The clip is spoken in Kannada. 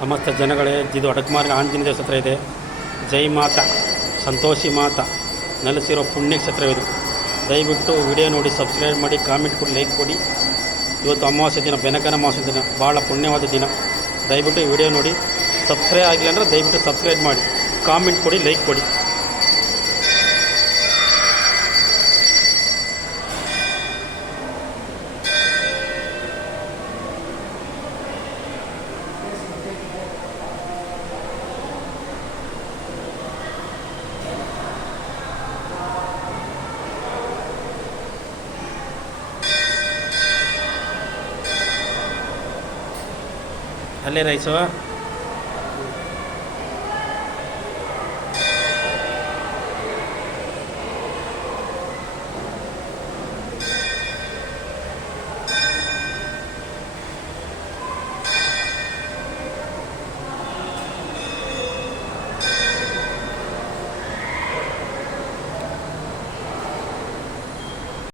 ಸಮಸ್ತ ಜನಗಳೇ, ಇದು ಅಡಕಮಾರಿನ ಆಂಜನೇಯ ದೇವಸ್ಥಾನ ಇದೆ. ಜೈ ಮಾತಾ ಸಂತೋಷಿ ಮಾತಾ ನೆಲೆಸಿರೋ ಪುಣ್ಯಕ್ಷೇತ್ರ ಇದು. ದಯವಿಟ್ಟು ವಿಡಿಯೋ ನೋಡಿ, ಸಬ್ಸ್ಕ್ರೈಬ್ ಮಾಡಿ, ಕಾಮೆಂಟ್ ಕೊಡಿ, ಲೈಕ್ ಕೊಡಿ. ಇವತ್ತು ಅಮಾವಾಸ್ಯೆ ದಿನ, ಬೆನಕನ ಅಮಾವಾಸ್ಯೆ ದಿನ, ಭಾಳ ಪುಣ್ಯವಾದ ದಿನ. ದಯವಿಟ್ಟು ವಿಡಿಯೋ ನೋಡಿ. ಸಬ್ಸ್ಕ್ರೈಬ್ ಆಗಿಲ್ಲ ಅಂದರೆ ದಯವಿಟ್ಟು ಸಬ್ಸ್ಕ್ರೈಬ್ ಮಾಡಿ, ಕಾಮೆಂಟ್ ಕೊಡಿ, ಲೈಕ್ ಕೊಡಿ. ಅಲ್ಲೇ ರೈಸು